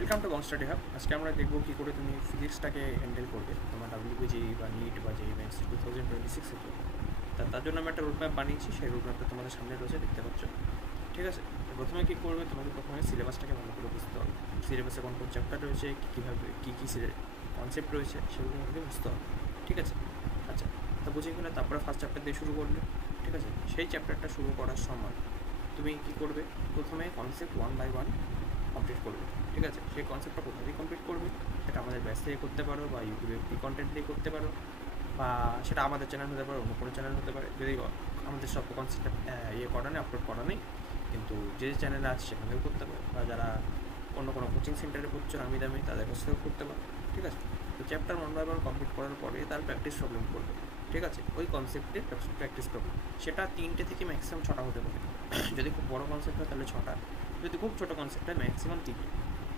Welcome to Bong study hub. আজকে আমরা দেখবো কী করে তুমি ফিজিক্সটাকে হ্যান্ডেল করবে তোমার ডাব্লিউবিজি বা নিট বা জেই মেন্স 2026-এর জন্য। তার জন্য আমি একটা রুট ম্যাপ বানিয়েছি, সেই রুট ম্যাপটা তোমাদের সামনে রয়েছে, দেখতে পাচ্ছ। ঠিক আছে, তো প্রথমে কী করবে, তোমাকে প্রথমে সিলেবাসটাকে ভালো করে বুঝতে হবে। সিলেবাসে কোন কোন চ্যাপ্টার রয়েছে, কীভাবে কী কী কনসেপ্ট রয়েছে, সেগুলো আমাকে বুঝতে হবে। ঠিক আছে, আচ্ছা, তা বুঝে গেলে তারপরে ফার্স্ট চ্যাপ্টার দিয়ে শুরু করলে। ঠিক আছে, সেই চ্যাপ্টারটা শুরু করার সময় তুমি কী করবে, প্রথমে কনসেপ্ট 1 বাই 1 কমপ্লিট করবে। ঠিক আছে, সেই কনসেপ্টটা কোথা দিয়ে কমপ্লিট করবে, সেটা আমাদের ব্যাচ থেকে করতে পারো বা ইউটিউবে ফ্রি কন্টেন্ট দিয়ে করতে পারো, বা সেটা আমাদের চ্যানেল হতে পারে, অন্য কোনো চ্যানেল হতে পারে। যদি আমাদের সব কনসেপ্টটা করা নেই, আপলোড করা নেই, কিন্তু যে চ্যানেলে আছে সেখান থেকেও করতে পারো, বা যারা অন্য কোনো কোচিং সেন্টারে পড়ছো নামি দামি, তাদের কাছ থেকেও করতে পারো। ঠিক আছে, তো চ্যাপ্টার 1 বাই 1 কমপ্লিট করার পরে তার প্র্যাকটিস প্রবলেম করবে। ঠিক আছে, ওই কনসেপ্টের প্র্যাকটিস প্রবলেম, সেটা 3টে থেকে ম্যাক্সিমাম 6টা হতে পারে। যদি খুব বড় কনসেপ্ট হয় তাহলে 6টা, যদি খুব ছোটো কনসেপ্ট হয় ম্যাক্সিমাম 3টে।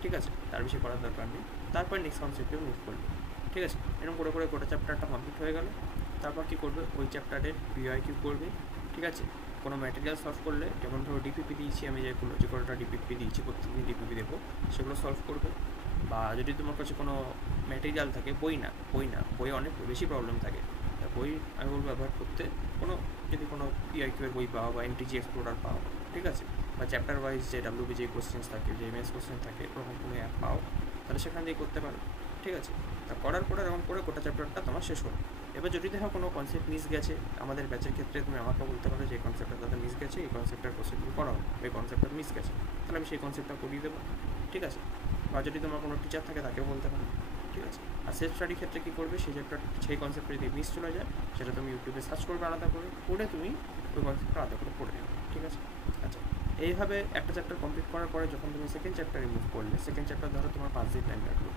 ঠিক আছে, তার বেশি করার দরকার নেই। তারপর নেক্সট কনসেপ্টে মুভ করবে। ঠিক আছে, এরকম করে করে গোটা চ্যাপ্টারটা কমপ্লিট হয়ে গেল। তারপর কী করবে, ওই চ্যাপ্টারের পিওয়াইকিউ করবে। ঠিক আছে, কোনো ম্যাটেরিয়াল সলভ করলে, যেমন ধরো ডিপিপি দিয়েছি আমি, যেগুলো যে কটা ডিপিপি দিয়েছি প্রত্যেকদিন ডিপিপি দেবো, সেগুলো সলভ করবে। বা যদি তোমার কাছে কোনো ম্যাটেরিয়াল থাকে, বই অনেক বেশি প্রবলেম থাকে, বই আমি বলবো ব্যবহার করতে। যদি কোনো পিআইকিউ এর বই পাও বা এনটিজি এক্সপ্লোরার পাও, ঠিক আছে, বা চ্যাপ্টার ওয়াইজ যে ডাব্লিউবিজি কোশ্চেন্স থাকে, যে এমএস কোশ্চেন থাকে, ওরকম কোনো অ্যাপ পাও, তাহলে সেখান দিয়ে করতে পারো। ঠিক আছে, তা করার পরে এরকম করে গোটা চ্যাপ্টারটা তোমার শেষ হলো। এবার যদি দেখো কোনো কনসেপ্ট মিস গেছে, আমাদের ব্যাচের ক্ষেত্রে তুমি আমাকে বলতে পারো যে এই কনসেপ্টটা তাদের মিস গেছে, এই কনসেপ্টটার কোশ্চেন তুমি করাও, এই কনসেপ্টটা মিস গেছে, তাহলে আমি সেই কনসেপ্টটা করিয়ে দেবো। ঠিক আছে, বা যদি তোমার কোনো টিচার থাকে তাকেও বলতে পারো। ঠিক আছে, আর সেলফ স্টাডির ক্ষেত্রে কী করবে, সেই কনসেপ্টটা যদি মিস চলে যায়, সেটা তুমি ইউটিউবে সার্চ করবে আলাদা করে, পড়ে তুমি ওই কনসেপ্টটা আলাদা করে পড়ে নেবে। ঠিক আছে, আচ্ছা, এইভাবে একটা চ্যাপ্টার কমপ্লিট করার পরে যখন তুমি সেকেন্ড চ্যাপ্টারে মুভ করলে, সেকেন্ড চ্যাপ্টার ধরো তোমার 5 দিন টাইম লাগলো,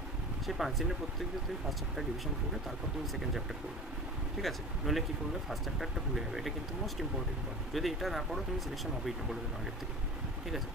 সেই 5 দিনের প্রত্যেক দিন তুমি ফার্স্ট চ্যাপ্টার রিভিশন করবে, তারপর তুমি সেকেন্ড চ্যাপ্টার করবে। ঠিক আছে, নইলে কী করবে, ফার্স্ট চ্যাপ্টারটা ভুলে যাবে। এটা কিন্তু মোস্ট ইম্পর্টেন্ট পয়েন্ট, যদি এটা না করো তুমি সিলেকশন হবেই না, বলে দেবো আগের থেকে। ঠিক আছে,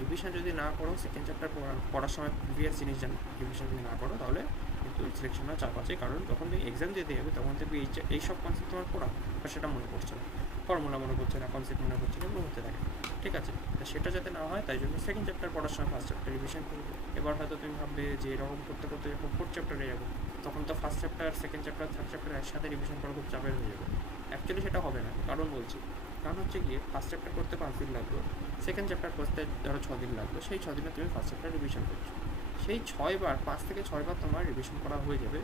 রিভিশন যদি না করো, সেকেন্ড চ্যাপ্টার পড়ার সময় প্রিভিয়াস জিনিস রিভিশন যদি না করো, তাহলে কিন্তু সিলেকশনের চাপ আছে। কারণ যখন তুমি এক্সাম দিতে যাবে, তখন থেকে এই সব কনসেপ্ট তোমার পড়া, বা সেটা মনে পড়ছে না, ফর্মুলা মনে পড়ছে না, কনসেপ্ট মনে পড়ছে না, এগুলো হতে থাকে। ঠিক আছে, তা সেটা যাতে না হয়, তাই জন্য সেকেন্ড চ্যাপ্টার পড়ার সময় ফার্স্ট চ্যাপ্টার রিভিশন করবে। এবার হয়তো তুমি ভাববে যে এরকম করতে করতে যখন ফোর্থ চ্যাপ্টারে যাবো, তখন তো first chapter, second chapter, third chapter একসাথে রিভিশন করা খুব চাপের হয়ে যাবে। অ্যাকচুয়ালি সেটা হবে না, কারণ বলছি, কারণ হচ্ছে গিয়ে ফার্স্ট চ্যাপ্টার করতে 5 দিন লাগলো, সেকেন্ড চ্যাপ্টার করতে ধরো 6 দিন লাগলো, সেই 6 দিনে তুমি ফার্স্ট চ্যাপ্টার রিভিশন করছো, সেই 6বার, 5 থেকে 6বার তোমার রিভিশন করা হয়ে যাবে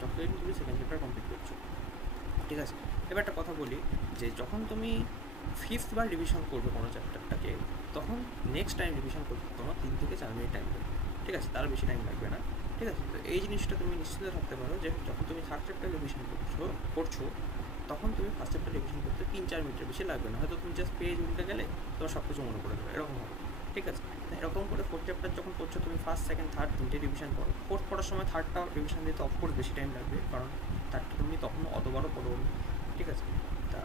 যতদিন তুমি সেকেন্ড চ্যাপ্টার কমপ্লিট করছো। ঠিক আছে, এবার একটা কথা বলি, যে যখন তুমি 5th বার রিভিশন করবে কোনো চ্যাপ্টারটাকে, তখন নেক্সট টাইম রিভিশন করতে তোমার 3 থেকে 4 মিনিট টাইম লাগবে। ঠিক আছে, তার বেশি টাইম লাগবে না। ঠিক আছে, তো এই জিনিসটা তুমি নিশ্চিত থাকতে পারো যে যখন তুমি থার্ড চ্যাপ্টার রিভিশন করছো, তখন তুমি ফার্স্ট চ্যাপ্টার রিভিশন করতে 3-4 মিনিটের বেশি লাগবে না। হয়তো তুমি জাস্ট পেজ উল্টে গেলে তোমার সব কিছু মনে পড়ে দেবে, এরকম হবে। ঠিক আছে, এরকম করে ফোর্থ চ্যাপ্টার যখন করছো, তুমি ফার্স্ট, সেকেন্ড, থার্ড 3টে রিভিশন করো। ফোর্থ পড়ার সময় থার্ডটাও রিভিশন দিতে অফকোর্স বেশি টাইম লাগবে, কারণ থার্ডটা তুমি তখনও অতবারও পড়ো। ঠিক আছে, তা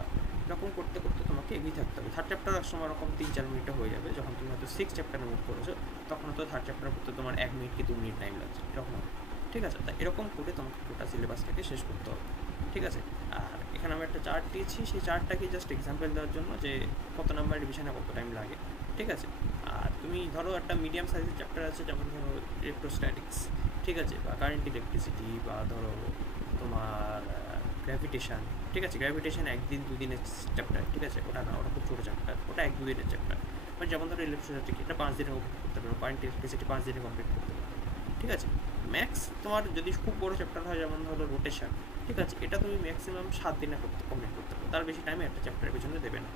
এরকম করতে করতে তোমাকে এগিয়ে থাকতে হবে। থার্ড চ্যাপ্টার এক সময় এরকম 3-4 মিনিটে হয়ে যাবে। যখন তুমি হয়তো 6 চ্যাপ্টারে মুভ করেছো, তখন তো থার্ড চ্যাপ্টার করতে তোমার 1 মিনিট কি 2 মিনিট টাইম লাগছে, এরকম হবে। ঠিক আছে, তা এরকম করে তোমাকে গোটা সিলেবাসটাকে শেষ করতে হবে। ঠিক আছে, আর এখানে আমি একটা চার্ট দিয়েছি, সেই চার্টটাকে জাস্ট এক্সাম্পল দেওয়ার জন্য, যে কত নাম্বার রিভিশনে কত টাইম লাগে। ঠিক আছে, আর তুমি ধরো একটা মিডিয়াম সাইজের চ্যাপ্টার আছে, যেমন ধরো ইলেকট্রোস্ট্যাটিক্স, ঠিক আছে, বা কারেন্ট ইলেকট্রিসিটি, বা ধরো তোমার গ্র্যাভিটেশন। ঠিক আছে, গ্র্যাভিটেশন 1-2 দিনের চ্যাপ্টার। ঠিক আছে, ওটা না, ওটা খুব ছোটো চ্যাপ্টার, ওটা 1-2 দিনের চ্যাপ্টার। মানে যেমন ধরো ইলেকট্রিসিটি, এটা 5 দিনে কমপ্লিট করতে পারো, কারেন্ট ইলেকট্রিসিটি 5 দিনে কমপ্লিট করতে পারো। ঠিক আছে, ম্যাক্স তোমার যদি খুব বড়ো চ্যাপ্টার হয়, যেমন ধরো রোটেশন, ঠিক আছে, এটা তুমি ম্যাক্সিমাম 7 দিনে কমপ্লিট করতে পারো, তার বেশি টাইমে একটা চ্যাপ্টারের পেছনে দেবে না।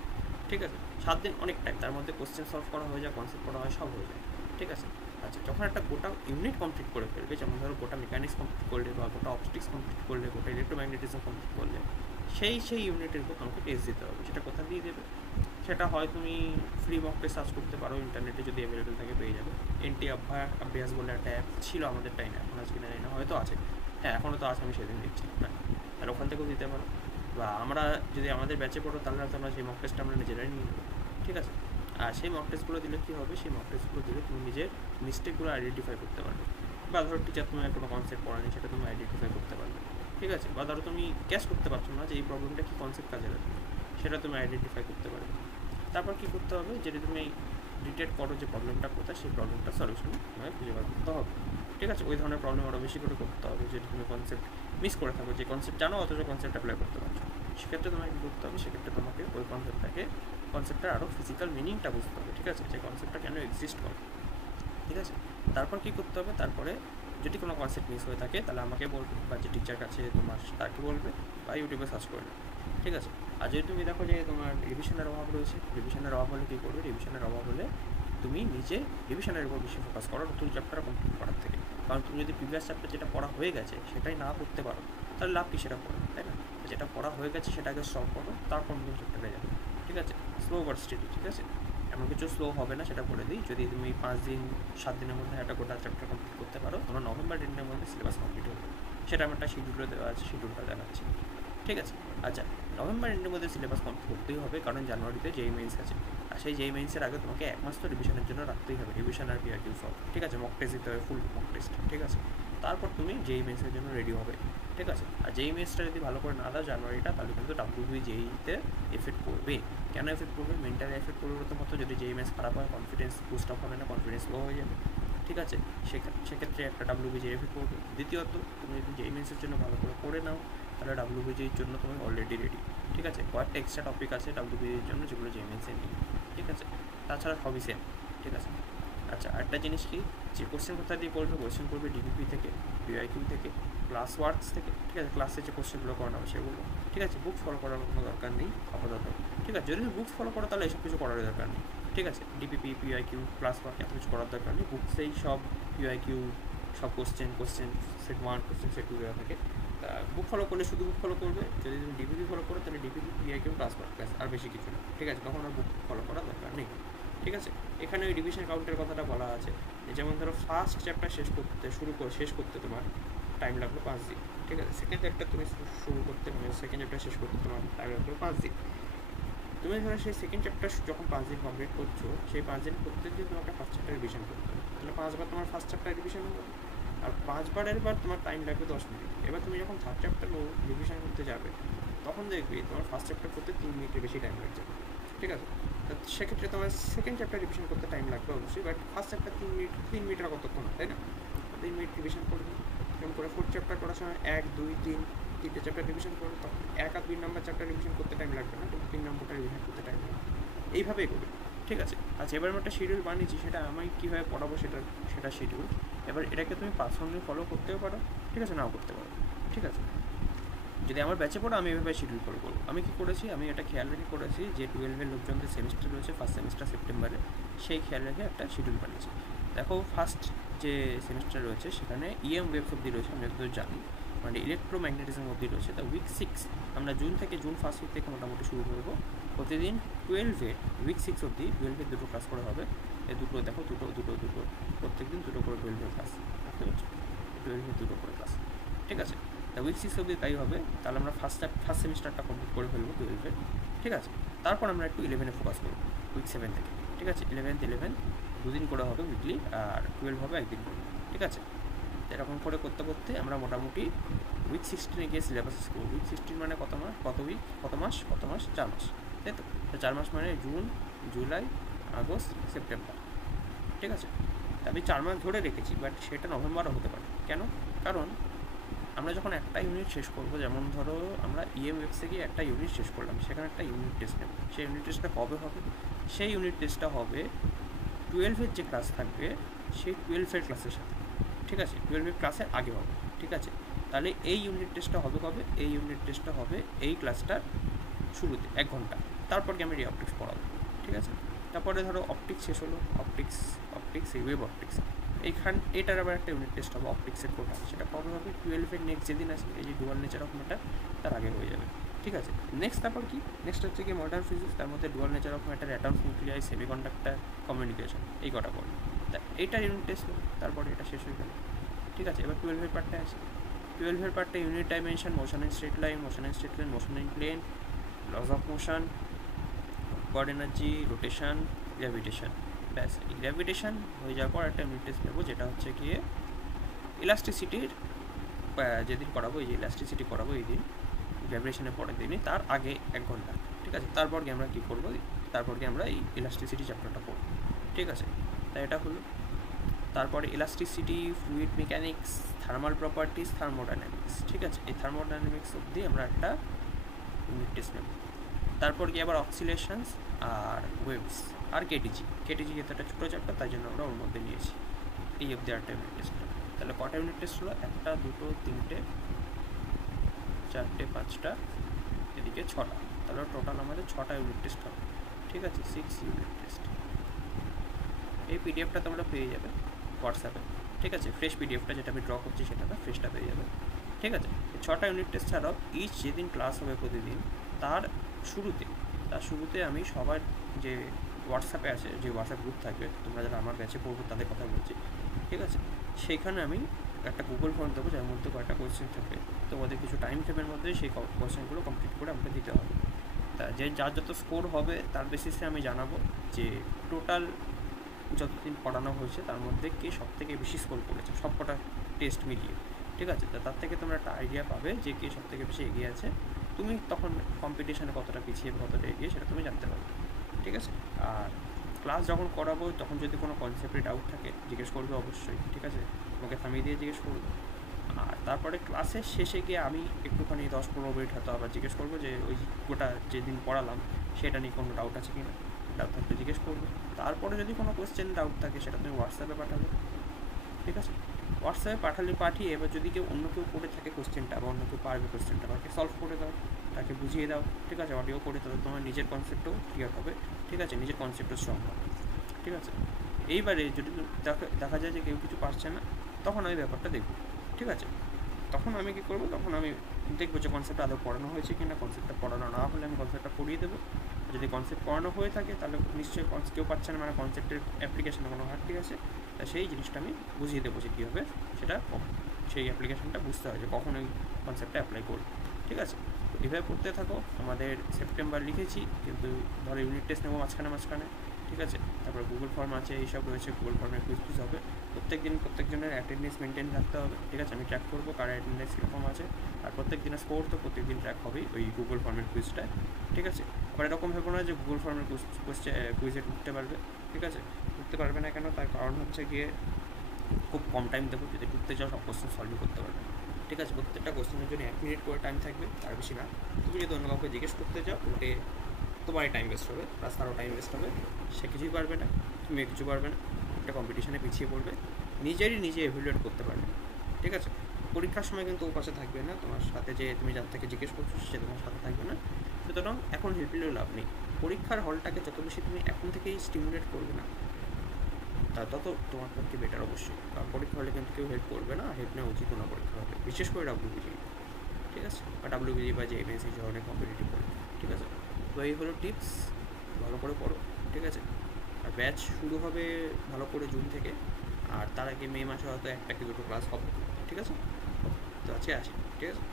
ঠিক আছে, 7 দিন অনেক টাইম, তার মধ্যে কোশ্চেন সলভ করা হয়ে যায়, কনসেপ্ট করা হয়, সব হয়ে যায়। ঠিক আছে, আচ্ছা, যখন একটা গোটা ইউনিট কমপ্লিট করে ফেলবে, যেমন ধরো গোটা মেকানিক্স কমপ্লিট করলে, বা গোটা অপটিক্স কমপ্লিট করলে, গোটা ইলেকট্রোম্যাগনেটিজম কমপ্লিট করলে, সেই ইউনিটের উপর তোমাকে টেস্ট দিতে হবে। সেটা কোথা দিয়ে দেবে, সেটা হয় তুমি ফ্রি মক টেস্ট সার্চ করতে পারো, ইন্টারনেটে যদি অ্যাভেলেবেল থাকে পেয়ে যাবে। এনটি অভ্যাস বলে একটা অ্যাপ ছিল আমাদের টাইমে, এখন আজকে জানি না, হয়তো আছে, হ্যাঁ এখনও তো আছে, আমি সেদিন দেখছিলাম না, তাহলে ওখান থেকেও দিতে পারো। বা আমরা যদি আমাদের ব্যাচে পড়ো, তাহলে হয়তো আমরা সেই মক টেস্টটা আমরা নিজেরাই নিয়ে নেবো। ঠিক আছে, আর সেই মক টেস্টগুলো দিলে কী হবে, সেই মক টেস্টগুলো দিলে তুমি নিজের মিস্টেকগুলো আইডেন্টিফাই করতে পারবে, বা ধরো টিচার তোমার কোনো কনসেপ্ট পড়ানি, সেটা তুমি আইডেন্টিফাই করতে পারবে। ঠিক আছে, বা ধরো তুমি ক্যাচ করতে পারছো না যে এই প্রবলেমটা কী কনসেপ্ট কাজে লাগবে, সেটা তুমি আইডেন্টিফাই করতে পারবে। তারপর কী করতে হবে, যদি তুমি ডিটেক্ট করো যে প্রবলেমটা কোথায়, সেই প্রবলেমটা সলিউশন তোমাকে খুঁজে বার করতে হবে। ঠিক আছে, ওই ধরনের প্রবলেম আরও বেশি করে করতে হবে, যেটা তুমি কনসেপ্ট মিস করে থাকো, যে কনসেপ্ট জানো অথচ কনসেপ্ট অ্যাপ্লাই করতে পারছো, সেক্ষেত্রে তোমাকে কী করতে হবে, সেক্ষেত্রে তোমাকে ওই কনসেপ্টটার আরও ফিজিক্যাল মিনিংটা বুঝতে হবে। ঠিক আছে, যে কনসেপ্টটা কেন এক্সিস্ট করে। ঠিক আছে, তারপর কী করতে হবে, তারপরে যদি কোনো কনসেপ্ট মিস হয়ে থাকে তাহলে আমাকে বলবে, বা যে টিচার কাছে তোমার তাকে বলবে, বা ইউটিউবে সার্চ করবে। ঠিক আছে, আর যদি তুমি দেখো যে তোমার রিভিশনের অভাব রয়েছে, রিভিশনের অভাব হলে কী করবে, রিভিশনের অভাব হলে তুমি নিজে রিভিশনের উপর বেশি ফোকাস করো নতুন চ্যাপ্টার কমপ্লিট করার থেকে। কারণ তুমি যদি প্রিভিয়াস চ্যাপ্টার যেটা পড়া হয়ে গেছে সেটাই না পড়তে পারো, তাহলে লাভ কি সেটা পড়ে, তাই না? যেটা পড়া হয়ে গেছে সেটাকে সলভ করো, তারপর নতুন চ্যাপ্টারে যাবে। ঠিক আছে, স্লো বাট স্টেডি। ঠিক আছে, এমন কিছু স্লো হবে না সেটা বলে দিই। যদি তুমি 5 দিন 7 দিনের মধ্যে একটা গোটা চ্যাপ্টার কমপ্লিট করতে পারো, তোমার নভেম্বর ডিসেম্বরের মধ্যে সিলেবাস কমপ্লিট হবে। সেটা আমার একটা শিডিউলে দেওয়া আছে, শিডিউলটা দেখাচ্ছি। ঠিক আছে, আচ্ছা, নভেম্বর এন্ডের মধ্যে সিলেবাস কমপ্লিট করতেই হবে, কারণ জানুয়ারিতে যেই মেইনস আছে, আর সেই যেই মেইনসের আগে তোমাকে 1 মাস তো রিভিশনের জন্য রাখতেই হবে, রিভিশন আর পিআরকিউ সব। ঠিক আছে, মক টেস্ট দিতে হবে, ফুল মক টেস্ট। ঠিক আছে, তারপর তুমি যেই মেইনসের জন্য রেডি হবে। ঠিক আছে, আর যেই মেইনসটা যদি ভালো করে না দাও জানুয়ারিটা, তাহলে কিন্তু WBJEE-তে এফেক্ট করবে। কেন এফেক্ট করবে? মেন্টালি এফেক্ট করবে প্রথমত। যদি যেই মেইনস খারাপ হয়, কনফিডেন্স বুস্ট আপ হবে না, কনফিডেন্স লো হয়ে যাবে। ঠিক আছে, সেক্ষেত্রে একটা WBJEE এফেক্ট করবে। দ্বিতীয়ত, তুমি যদি যেই মেইনসের জন্য ভালো করে পড়ে নাও, তাহলে WBJEE-র জন্য তুমি অলরেডি রেডি। ঠিক আছে, কয়েকটা এক্সট্রা টপিক আছে WBJEE-র জন্য যেগুলো JMS-এ নেই। ঠিক আছে, তাছাড়া সবই সেম। ঠিক আছে, আচ্ছা, আরেকটা জিনিস কি, যে কোশ্চেন কোথা দিয়ে করবে, কোশ্চেন করবে ডিবিপি থেকে, পিআইকিউ থেকে, ক্লাস ওয়ার্কস থেকে। ঠিক আছে, ক্লাসে যে কোশ্চেনগুলো করানো হবে সেগুলো। ঠিক আছে, বুকস ফলো করার কোনো দরকার নেই আপাতত। ঠিক আছে, যদি তুমি বুকস ফলো করো তাহলে এসব কিছু করার দরকার নেই। ঠিক আছে, ডিপিপি, পিআইকিউ, ক্লাস ওয়ার্ক এত কিছু করার দরকার নেই। বুকসেই সব পিআইকিউ, সব কোশ্চেন সেট 1, কোশ্চেন সেট 2 দেওয়া থাকে। তা বুক ফলো করলে শুধু বুক ফলো করবে। যদি তুমি ডিপিপি ফলো করো তাহলে ডিপিপি, পিআইকিউ, ক্লাস ওয়ার্ক, ব্যাস, আর বেশি কিছু না। ঠিক আছে, তখন আর বুক ফলো করার দরকার নেই। ঠিক আছে, এখানে ওই রিভিশন কাউন্টের কথাটা বলা আছে, যেমন ধরো ফার্স্ট চ্যাপ্টার শেষ করতে তোমার টাইম লাগলো 5 দিন। ঠিক আছে, সেকেন্ড চ্যাপ্টার তুমি শুরু করতে, মানে সেকেন্ড চ্যাপ্টার শেষ করতে তোমার টাইম লাগলো 5 দিন। তুমি ধরো সেই সেকেন্ড চ্যাপ্টার যখন 5 দিন কমপ্লিট করছো, সেই 5 দিন প্রত্যেক দিন তোমাকে ফার্স্ট চ্যাপ্টার রিভিশন করতে হবে। তাহলে 5 বার তোমার ফার্স্ট চ্যাপ্টার রিভিশন হবে, আর 5 বারের বার তোমার টাইম লাগবে 10 মিনিট। এবার তুমি যখন থার্ড চ্যাপ্টার রিভিশন করতে যাবে, তখন দেখবি তোমার ফার্স্ট চ্যাপ্টার করতে 3 মিনিটের বেশি টাইম লাগছে। ঠিক আছে, সেক্ষেত্রে তোমার সেকেন্ড চ্যাপ্টার রিভিশন করতে টাইম লাগবে অবশ্যই, বাট ফার্স্ট চ্যাপ্টার 3 মিনিটের কতক্ষণ, তাই না? 3 মিনিট রিভিশন করবে। এরকম করে ফোর্থ চ্যাপ্টার করার সময় 1, 2, 3 তিনটে চ্যাপ্টার রিভিশন করবে, তখন 1 আর 2 নম্বর চ্যাপ্টার রিভিশন করতে টাইম লাগবে না, কিন্তু 3 নম্বরটা রিভিশন করতে টাইম লাগবে। এইভাবেই করবে। ঠিক আছে, আচ্ছা, এবার আমি একটা শিডিউল বানিয়েছি, সেটা আমি কীভাবে পড়াবো সেটা শিডিউল। এবার এটাকে তুমি পার্সোনালি ফলো করতেও পারো, ঠিক আছে, নাও করতে পারো। ঠিক আছে, যদি আমার ব্যাচে পড়ো আমি এভাবে শিডিউল করে করবো। আমি কী করেছি, আমি এটা খেয়াল রেখে করেছি যে 12-এর লোকজনদের সেমিস্টার রয়েছে, ফার্স্ট সেমিস্টার সেপ্টেম্বরে, সেই খেয়াল রেখে একটা শিডিউল বানিয়েছি। দেখো, ফার্স্ট যে সেমিস্টার রয়েছে সেখানে EM ওয়েভস অব্দি রয়েছে, আমি যতদূর জানি, মানে ইলেকট্রোম্যাগনেটিজম অব্দি রয়েছে। তা উইক 6 আমরা জুন ফার্স্ট উইক থেকে মোটামুটি শুরু করবো। প্রতিদিন 12-এর উইক 6 অব্দি 12-এর 2টো ক্লাস করে হবে। এই দুটো দেখো, দুটো প্রত্যেক দিন 2টো করে 12-এর ক্লাস, বুঝতে পারছো? 12-এর 2টো করে ক্লাস। ঠিক আছে, তা উইক 6 অব্দি তাই হবে। তাহলে আমরা ফার্স্ট সেমিস্টারটা কমপ্লিট করে ফেলবো 12-এর। ঠিক আছে, তারপর আমরা একটু 11-এ ফোকাস করবো উইক 7 থেকে। ঠিক আছে, 11 2 দিন করে হবে উইকলি, আর 12 হবে একদিন করে। ঠিক আছে, এরকম করে করতে করতে আমরা মোটামুটি উইক 16-এ গিয়ে সিলেবাস শেষ করবো। উইক 16 মানে কত মাস, কত উইক, কত মাস, 4 মাস, তাই তো? 4 মাস মানে জুন, জুলাই, আগস্ট, সেপ্টেম্বর। ঠিক আছে, আমি 4 মাস ধরে রেখেছি, বাট সেটা নভেম্বরও হতে পারে। কেন? কারণ আমরা যখন একটা ইউনিট শেষ করবো, যেমন ধরো আমরা EMFসে গিয়ে একটা ইউনিট শেষ করলাম, সেখানে একটা ইউনিট টেস্ট নেব। সেই ইউনিট টেস্টটা কবে হবে? সেই ইউনিট টেস্টটা হবে 12-এর যে ক্লাস থাকবে সেই 12-এর ক্লাসের সাথে। ঠিক আছে, 12-এর ক্লাসের আগে হবে। ঠিক আছে, তাহলে এই ইউনিট টেস্টটা হবে কবে? এই ইউনিট টেস্টটা হবে এই ক্লাসটার শুরুতে 1 ঘন্টা, তারপর কি আমি অপটিক্স পড়াবো। ঠিক আছে, তারপরে ধরো অপটিক্স শেষ হলো, অপটিক্স ওয়েব অপটিক্স, এটার আবার একটা ইউনিট টেস্ট হবে অপটিক্সের কোটা। সেটা কবে হবে? 12-এর নেক্সট যেদিন আছে, এই যে ডুয়াল নেচার অফ ম্যাটার, তার আগে হয়ে যাবে। ঠিক আছে, তারপর কি নেক্সট হচ্ছে কি মডার্ন ফিজিক্স, তার মধ্যে dual nature of matter, atoms, nuclei, semiconductor, communication, এই কটা পড়বে। তা এইটার ইউনিট টেস্ট হবে, তারপরে এটা শেষ হয়ে গেল। ঠিক আছে, এবার 12-এর পার্টটা আছে। 12-এর পার্টটা unit dimension, motion in straight line, motion in plane, laws of motion, গড এনার্জি, রোটেশন, গ্র্যাভিটেশন। ব্যাস, এই গ্র্যাভিটেশন হয়ে যাওয়ার পর একটা ইউনিট টেস্ট নেবো, যেটা হচ্ছে গিয়ে ইলাস্টিসিটির যেদিন করাবো, এই যে ইলাস্টিসিটি করাবো এই দিন, গ্র্যাভিটেশনের পরের দিনই, তার আগে 1 ঘন্টা। ঠিক আছে, তারপর গিয়ে আমরা কী করবো, তারপর গিয়ে আমরা এই ইলাস্টিসিটি চ্যাপ্টারটা পড়বো। ঠিক আছে, তাই এটা হলো। তারপরে elasticity, fluid mechanics, thermal properties, thermodynamics, ঠিক আছে, এই থার্মোডাইনামিক্স অবধি আমরা একটা ইউনিট টেস্ট নেব। তারপর কি আবার অক্সিলেশনস আর ওয়েভস আর কেটিজি যেহেতু একটা ছোটো চ্যাপ্টার তাই জন্য আমরা ওর মধ্যে নিয়েছি। এই অবধি একটা ইউনিট টেস্ট। তাহলে কটা ইউনিট টেস্ট হলো? 1 2 3 4 5টা, এদিকে 6টা, তাহলে টোটাল আমাদের 6টা ইউনিট টেস্ট হবে, ঠিক আছে, 6 ইউনিট টেস্ট। এই পিডিএফটা তোমরা পেয়ে যাবে হোয়াটসঅ্যাপে, ঠিক আছে, ফ্রেশ পিডিএফটা যেটা আমি ড্র করছি সেটা না, ফ্রেশটা পেয়ে যাবে, ঠিক আছে। 6টা ইউনিট টেস্ট ছাড়াও ইচ যেদিন ক্লাস হবে প্রতিদিন তার শুরুতে আমি সবার যে হোয়াটসঅ্যাপে আছে, যে হোয়াটসঅ্যাপ গ্রুপ থাকবে, তোমরা যারা আমার ব্যাচে পড়বো তাদের কথা বলছি, ঠিক আছে, সেইখানে আমি একটা গুগল ফর্ম দেবো যার মধ্যে কয়েকটা কোয়েশ্চেন থাকবে, তোমাদের কিছু টাইম ফ্রেমের মধ্যে সেই কোয়েশ্চেনগুলো কমপ্লিট করে আমাকে দিতে হবে। তা যার যত স্কোর হবে তার বেসিসে আমি জানাবো যে টোটাল যতদিন পড়ানো হয়েছে তার মধ্যে কে সবথেকে বেশি স্কোর করেছে সব কটা টেস্ট মিলিয়ে, ঠিক আছে। তার থেকে তোমরা একটা আইডিয়া পাবে যে কে সবথেকে বেশি এগিয়ে আছে, তুমি তখন কম্পিটিশানে কতটা পিছিয়ে কতটা এগিয়ে সেটা তুমি জানতে পারবে, ঠিক আছে। আর ক্লাস যখন করাবো তখন যদি কোনো কনসেপ্টে ডাউট থাকে জিজ্ঞেস করবে অবশ্যই, ঠিক আছে, তোমাকে থামিয়ে দিয়ে জিজ্ঞেস করবে। আর তারপরে ক্লাসের শেষে গিয়ে আমি একটুখানি 10-15 মিনিট হয়তো আবার জিজ্ঞেস করবো যে ওই গোটা যেদিন পড়ালাম সেটা নিয়ে কোনো ডাউট আছে কি না, ডাউট থাকলে জিজ্ঞেস করবে। তারপরে যদি কোনো কোয়েশ্চেন ডাউট থাকে সেটা তুমি হোয়াটসঅ্যাপে পাঠাবে, ঠিক আছে। হোয়াটসঅ্যাপে পাঠিয়ে এবার যদি অন্য কেউ করে থাকে কোয়েশ্চেনটা বা অন্য কেউ পারবে কোয়েশ্চেনটা, তাকে সলভ করে দাও, তাকে বুঝিয়ে দাও, ঠিক আছে, অডিও করে, তাহলে তোমার নিজের কনসেপ্টও ক্লিয়ার হবে, ঠিক আছে, নিজের কনসেপ্টও স্ট্রং হবে, ঠিক আছে। এইবারে যদি দেখা যায় যে কেউ কিছু পারছে না, তখন আমি ব্যাপারটা দেখব, ঠিক আছে। তখন আমি কী করবো, তখন আমি দেখবো যে কনসেপ্টটা আদৌ পড়ানো হয়েছে কি না, কনসেপ্টটা পড়ানো না হলে আমি কনসেপ্টটা পড়িয়ে দেবো। যদি কনসেপ্ট পড়ানো হয়ে থাকে তাহলে নিশ্চয়ই কেউ পাচ্ছে না, মানে কনসেপ্টের অ্যাপ্লিকেশনে কোনো ঘাটতি আছে, তা সেই জিনিসটা আমি বুঝিয়ে দেবো যে কীভাবে সেটা সেই অ্যাপ্লিকেশনটা বুঝতে হয় যে কখন ওই কনসেপ্টটা অ্যাপ্লাই করবে, ঠিক আছে। তো এভাবে পড়তে থাকো। আমাদের সেপ্টেম্বর লিখেছি, কিন্তু ধরো ইউনিট টেস্ট নেবো মাঝখানে, ঠিক আছে। তারপর গুগল ফর্ম আছে, এইসব রয়েছে, গুগল ফর্মের কুইজ হবে। প্রত্যেকজনের অ্যাটেন্ডেন্স মেনটেন রাখতে হবে, ঠিক আছে, আমি ট্র্যাক করবো কার অ্যাটেন্ডেন্স কীরকম আছে। আর প্রত্যেক দিনের স্কোর তো প্রত্যেকদিন ট্র্যাক হবেই ওই গুগল ফর্মের কুইজটায়, ঠিক আছে। আবার এরকম ভেবো না যে গুগল ফর্মের কুইজে ঢুকতে পারবে, ঠিক আছে, ঢুকতে পারবে না কেন, তার কারণ হচ্ছে গিয়ে খুব কম টাইম দেবো, যদি ঢুকতে চাও সব কোশ্চেন সলভ করতে পারবে, ঠিক আছে। প্রত্যেকটা কোশ্চেনের জন্য 1 মিনিট করে টাইম থাকবে, তার বেশি না। তুমি যদি অন্য কাউকে জিজ্ঞেস করতে যাও ওকে তোমারই টাইম ওয়েস্ট হবে, প্লাস তারও টাইম ওয়েস্ট হবে, সে কিছুই পারবে না, তুমি কিছু পারবে না, একটা কম্পিটিশানে পিছিয়ে পড়বে, নিজে এভ্যালুয়েট করতে পারবে, ঠিক আছে। পরীক্ষার সময় কিন্তু ও পাশে থাকবে না, তোমার সাথে যে তুমি যার থেকে জিজ্ঞেস করছো সে তোমার সাথে থাকবে না, সুতরাং এখন হেল্প নিলেও লাভ নেই। পরীক্ষার হলটাকে যত বেশি তুমি এখন থেকেই স্টিমুলেট করবে না, তত তোমার পক্ষে বেটার অবশ্যই। কারণ পরীক্ষা হলে কিন্তু কেউ হেল্প করবে না, হেল্প নেওয়া উচিত না পরীক্ষা হলে, বিশেষ করে ডাব্লিউবিজি, ঠিক আছে, বা ডাব্লিউবিজি বা জেএমএস এই ধরনের কম্পিটিটিভ পরীক্ষা, ঠিক আছে। তো এই হলো টিপস, ভালো করে পড়ো, ঠিক আছে। আর ব্যাচ শুরু হবে ভালো করে জুন থেকে, আর তার আগে মে মাসে হয়তো 1 কি 2টো ক্লাস হবে, ঠিক আছে। তো আজকে আসি, ঠিক আছে।